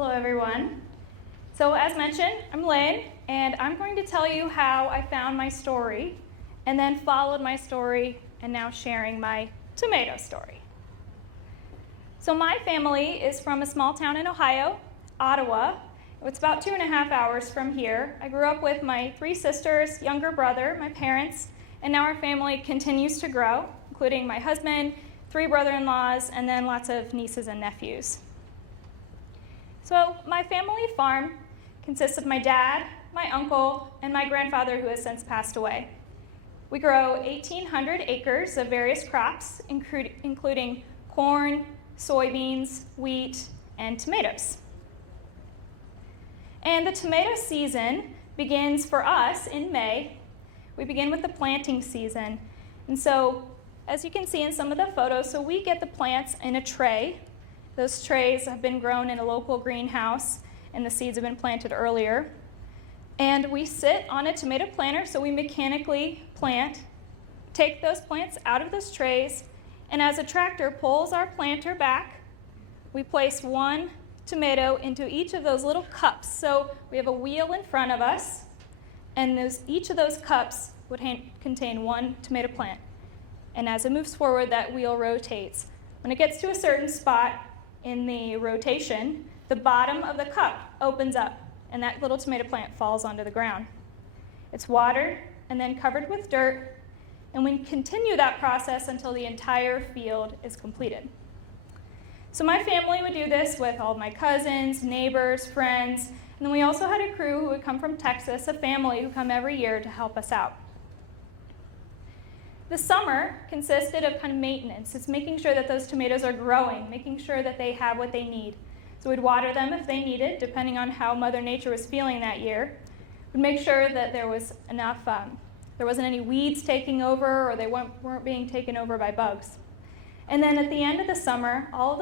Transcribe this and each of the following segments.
Hello everyone. So as mentioned, I'm Lynn, and I'm going to tell you how I found my story, and then followed my story, and now sharing my tomato story. So my family is from a small town in Ohio, Ottawa. It's about 2.5 hours from here. I grew up with my 3 sisters, younger brother, my parents, and now our family continues to grow, including my husband, 3 brother-in-laws, and then lots of nieces and nephews. So my family farm consists of my dad, my uncle, and my grandfather who has since passed away. We grow 1,800 acres of various crops, including corn, soybeans, wheat, and tomatoes. And the tomato season begins for us in May. We begin with the planting season. And so, as you can see in some of the photos, so we get the plants in a tray. Those trays have been grown in a local greenhouse, and the seeds have been planted earlier. And we sit on a tomato planter, so we mechanically plant, take those plants out of those trays, and as a tractor pulls our planter back, we place one tomato into each of those little cups. So we have a wheel in front of us, and each of those cups would contain one tomato plant. And as it moves forward, that wheel rotates. When it gets to a certain spot in the rotation, the bottom of the cup opens up, and that little tomato plant falls onto the ground. It's watered and then covered with dirt, and we continue that process until the entire field is completed. So my family would do this with all my cousins, neighbors, friends, and then we also had a crew who would come from Texas, a family who come every year to help us out. The summer consisted of kind of maintenance. It's making sure that those tomatoes are growing, making sure that they have what they need. So we'd water them if they needed, depending on how Mother Nature was feeling that year. We'd make sure that there was enough, there wasn't any weeds taking over, or they weren't being taken over by bugs. And then at the end of the summer, all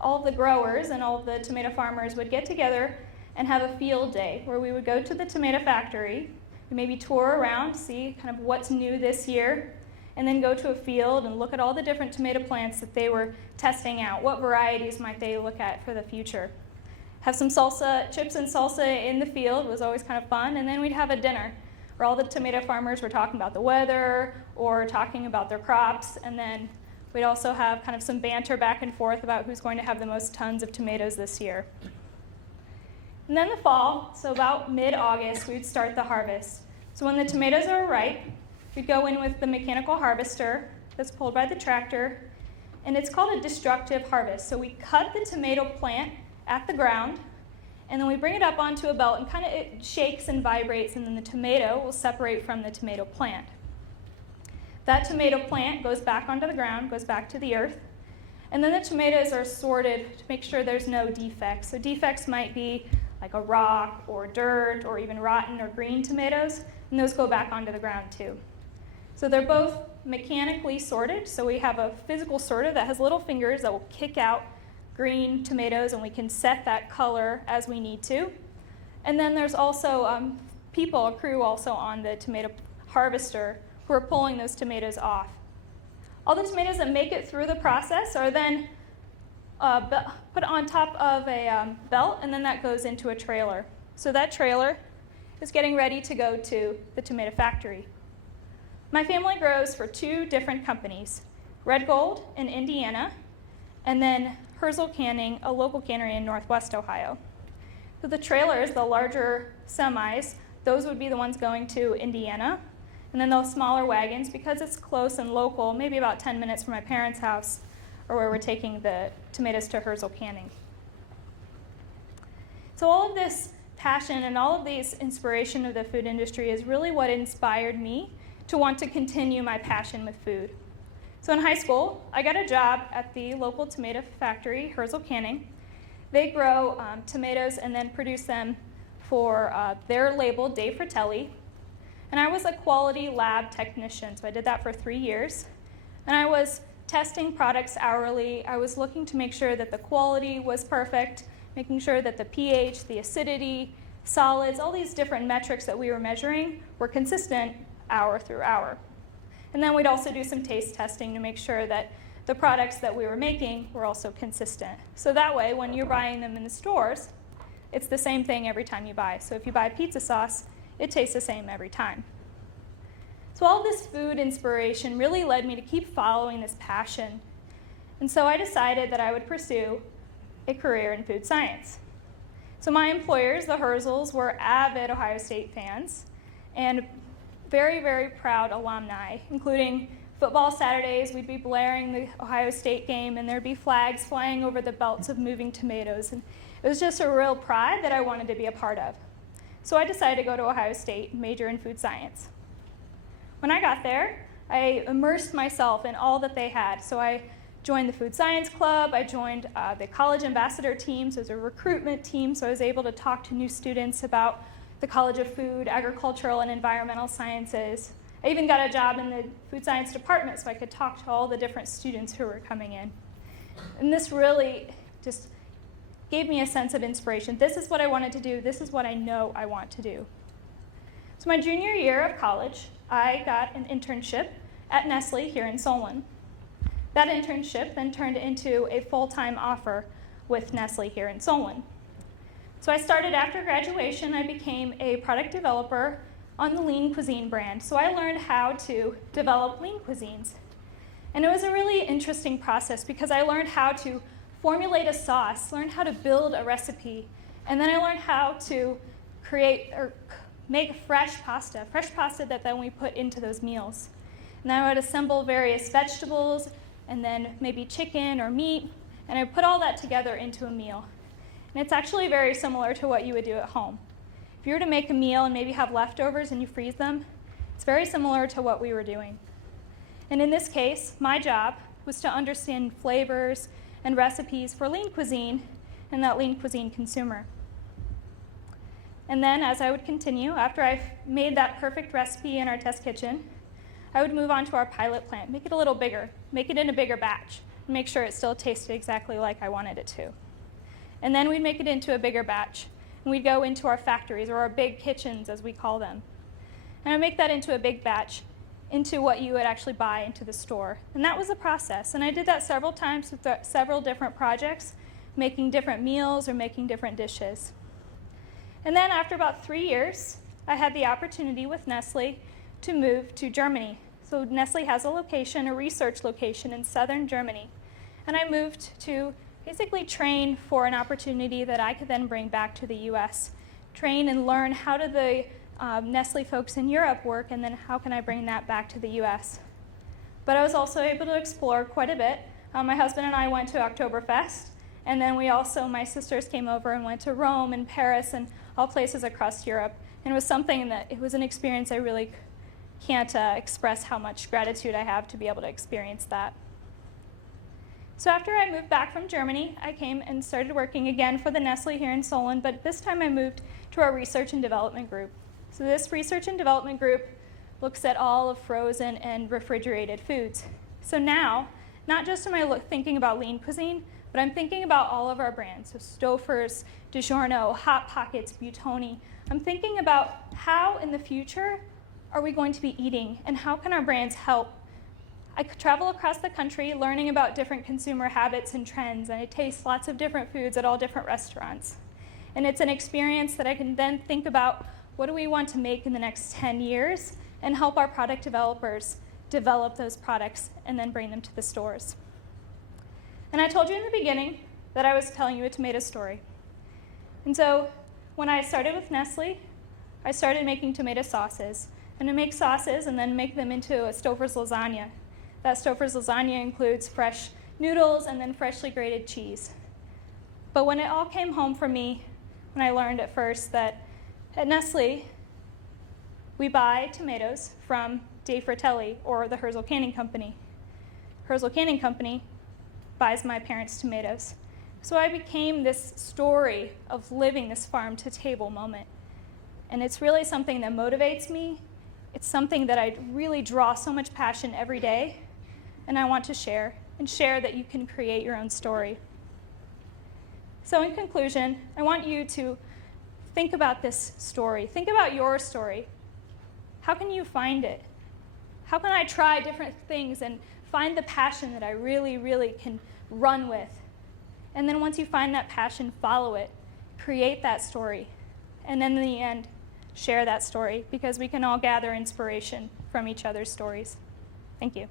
of the growers and all of the tomato farmers would get together and have a field day where we would go to the tomato factory, maybe tour around, see kind of what's new this year, and then go to a field and look at all the different tomato plants that they were testing out. What varieties might they look at for the future? Have some salsa, chips and salsa in the field was always kind of fun, and then we'd have a dinner where all the tomato farmers were talking about the weather or talking about their crops, and then we'd also have kind of some banter back and forth about who's going to have the most tons of tomatoes this year. And then the fall, so about mid-August, we'd start the harvest. So when the tomatoes are ripe, we'd go in with the mechanical harvester that's pulled by the tractor, and it's called a destructive harvest. So we cut the tomato plant at the ground, and then we bring it up onto a belt, and kind of it shakes and vibrates, and then the tomato will separate from the tomato plant. That tomato plant goes back onto the ground, goes back to the earth, and then the tomatoes are sorted to make sure there's no defects. So defects might be like a rock or dirt or even rotten or green tomatoes, and those go back onto the ground too. So they're both mechanically sorted, so we have a physical sorter that has little fingers that will kick out green tomatoes, and we can set that color as we need to. And then there's also a crew also on the tomato harvester who are pulling those tomatoes off. All the tomatoes that make it through the process are then put on top of a belt, and then that goes into a trailer. So that trailer is getting ready to go to the tomato factory. My family grows for 2 different companies, Red Gold in Indiana, and then Herzl Canning, a local cannery in Northwest Ohio. So the trailers, the larger semis, those would be the ones going to Indiana, and then those smaller wagons, because it's close and local, maybe about 10 minutes from my parents' house, or where we're taking the tomatoes to Herzl Canning. So all of this passion and all of these inspiration of the food industry is really what inspired me to want to continue my passion with food. So in high school, I got a job at the local tomato factory, Herzl Canning. They grow tomatoes and then produce them for their label, Dave Fratelli. And I was a quality lab technician, so I did that for 3 years. And I was testing products hourly. I was looking to make sure that the quality was perfect, making sure that the pH, the acidity, solids, all these different metrics that we were measuring were consistent hour through hour. And then we'd also do some taste testing to make sure that the products that we were making were also consistent. So that way, when you're buying them in the stores, it's the same thing every time you buy. So if you buy pizza sauce, it tastes the same every time. So all this food inspiration really led me to keep following this passion. And so I decided that I would pursue a career in food science. So my employers, the Herzls, were avid Ohio State fans and very, very proud alumni, including football Saturdays. We'd be blaring the Ohio State game, and there'd be flags flying over the belts of moving tomatoes. And it was just a real pride that I wanted to be a part of. So I decided to go to Ohio State and major in food science. When I got there, I immersed myself in all that they had. So I joined the food science club, I joined the college ambassador team, so it was a recruitment team, so I was able to talk to new students about the College of Food, Agricultural, and Environmental Sciences. I even got a job in the food science department so I could talk to all the different students who were coming in. And this really just gave me a sense of inspiration. This is what I wanted to do. This is what I know I want to do. So my junior year of college, I got an internship at Nestle here in Solon. That internship then turned into a full-time offer with Nestle here in Solon. So I started after graduation. I became a product developer on the Lean Cuisine brand. So I learned how to develop lean cuisines. And it was a really interesting process because I learned how to formulate a sauce, learned how to build a recipe, and then I learned how to create or make fresh pasta that then we put into those meals. And I would assemble various vegetables and then maybe chicken or meat, and I put all that together into a meal. And it's actually very similar to what you would do at home. If you were to make a meal and maybe have leftovers and you freeze them, it's very similar to what we were doing. And in this case, my job was to understand flavors and recipes for lean cuisine and that lean cuisine consumer. And then as I would continue, after I made that perfect recipe in our test kitchen, I would move on to our pilot plant, make it a little bigger, make it in a bigger batch, and make sure it still tasted exactly like I wanted it to. And then we'd make it into a bigger batch, and we'd go into our factories, or our big kitchens, as we call them. And I'd make that into a big batch, into what you would actually buy into the store. And that was a process, and I did that several times with several different projects, making different meals or making different dishes. And then after about 3 years, I had the opportunity with Nestle to move to Germany. So Nestle has a location, a research location in southern Germany. And I moved to basically train for an opportunity that I could then bring back to the US. Train and learn how do the Nestle folks in Europe work, and then how can I bring that back to the US. But I was also able to explore quite a bit. My husband and I went to Oktoberfest, and then we also, my sisters came over and went to Rome and Paris and all places across Europe. And it was something that, it was an experience I really can't express how much gratitude I have to be able to experience that. So after I moved back from Germany, I came and started working again for the Nestle here in Solon, but this time I moved to our research and development group. So this research and development group looks at all of frozen and refrigerated foods. So now, not just am I thinking about lean cuisine, but I'm thinking about all of our brands. So Stouffer's, DiGiorno, Hot Pockets, Buitoni. I'm thinking about how in the future are we going to be eating, and how can our brands help? I could travel across the country learning about different consumer habits and trends, and I taste lots of different foods at all different restaurants. And it's an experience that I can then think about, what do we want to make in the next 10 years, and help our product developers develop those products and then bring them to the stores. And I told you in the beginning that I was telling you a tomato story. And so when I started with Nestle, I started making tomato sauces. And to make sauces and then make them into a Stouffer's lasagna. That Stouffer's lasagna includes fresh noodles and then freshly grated cheese. But when it all came home for me, when I learned at first that at Nestle, we buy tomatoes from Dave Fratelli or the Herzl Canning Company. Herzl Canning Company buys my parents' tomatoes. So I became this story of living this farm-to-table moment. And it's really something that motivates me. It's something that I really draw so much passion every day, and I want to share, and share that you can create your own story. So in conclusion, I want you to think about this story. Think about your story. How can you find it? How can I try different things and find the passion that I really, really can run with? And then once you find that passion, follow it. create that story, and then in the end, share that story, because we can all gather inspiration from each other's stories. Thank you.